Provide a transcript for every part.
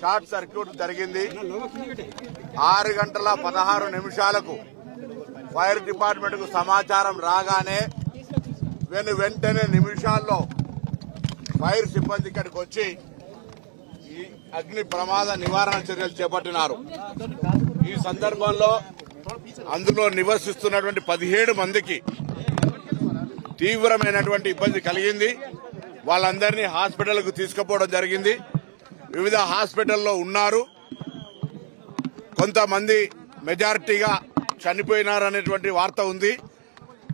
Short circuit జరిగింది. 6 గంటల 16 నిమిషాలకు ఫైర్ డిపార్ట్మెంట్ కు సమాచారం రాగానే వెంటనే నిమిషాల్లో ఫైర్ సిబ్బంది ఇక్కడికి వచ్చి ఈ అగ్ని ప్రమాద నివారణ చర్యలు చేపట్టినారు. ఈ సందర్భంలో అందులో నివసిస్తున్నటువంటి 17 మందికి తీవ్రమైనటువంటి ఇబ్బంది కలిగింది. వాళ్ళందరినీ హాస్పిటల్కు తీసుకుపోవడం జరిగింది. వివిధ హాస్పిటల్లో ఉన్నారు. కొంతమంది మెజారిటీగా చనిపోయినారనేటువంటి వార్త ఉంది.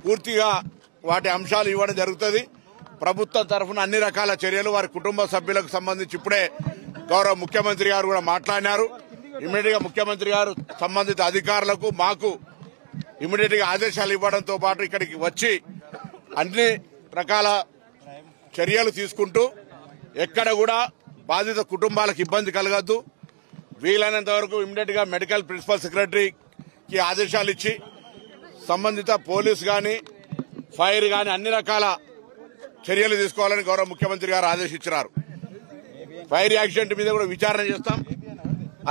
పూర్తిగా వాటి అంశాలు ఇవ్వడం జరుగుతుంది. ప్రభుత్వం తరఫున అన్ని రకాల చర్యలు వారి కుటుంబ సభ్యులకు సంబంధించి ఇప్పుడే గౌరవ ముఖ్యమంత్రి గారు కూడా మాట్లాడినారు. ఇమీడియట్ గా ముఖ్యమంత్రి గారు సంబంధిత అధికారులకు మాకు ఇమీడియట్ గా ఆదేశాలు ఇవ్వడంతో పాటు ఇక్కడికి వచ్చి అన్ని రకాల చర్యలు తీసుకుంటూ ఎక్కడ కూడా బాధిత కుటుంబాలకు ఇబ్బంది కలగద్దు, వీలైనంత వరకు ఇమీడియట్ గా మెడికల్ ప్రిన్సిపల్ సెక్రటరీకి ఆదేశాలు ఇచ్చి సంబంధిత పోలీసు గాని ఫైర్ గాని అన్ని రకాల చర్యలు తీసుకోవాలని గౌరవ ముఖ్యమంత్రి గారు ఆదేశించారు. ఫైర్ యాక్సిడెంట్ మీద కూడా విచారణ చేస్తాం.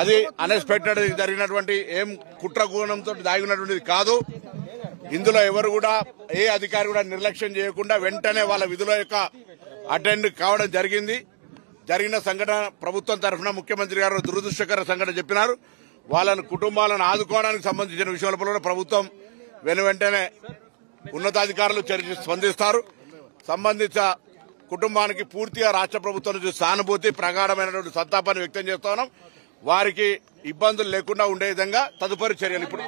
అది అన్ఎక్స్పెక్టెడ్ జరిగినటువంటి ఏం కుట్రకోణంతో దాగినటువంటిది కాదు. ఇందులో ఎవరు కూడా ఏ అధికారి కూడా నిర్లక్ష్యం చేయకుండా వెంటనే వాళ్ళ విధుల యొక్క అటెండ్ కావడం జరిగింది. జరిగిన సంఘటన ప్రభుత్వం తరఫున ముఖ్యమంత్రి గారు దురదృష్టకర సంఘటన చెప్పినారు. వాళ్ళని కుటుంబాలను ఆదుకోవడానికి సంబంధించిన విషయాలపై కూడా ప్రభుత్వం వెంటనే ఉన్నతాధికారులు స్పందిస్తారు. సంబంధిత కుటుంబానికి పూర్తిగా రాష్ట్ర ప్రభుత్వం నుంచి సానుభూతి ప్రగాఢమైనటువంటి సంతాపాన్ని వ్యక్తం చేస్తున్నాం. వారికి ఇబ్బందులు లేకుండా ఉండే విధంగా తదుపరి చర్యలు ఇప్పుడు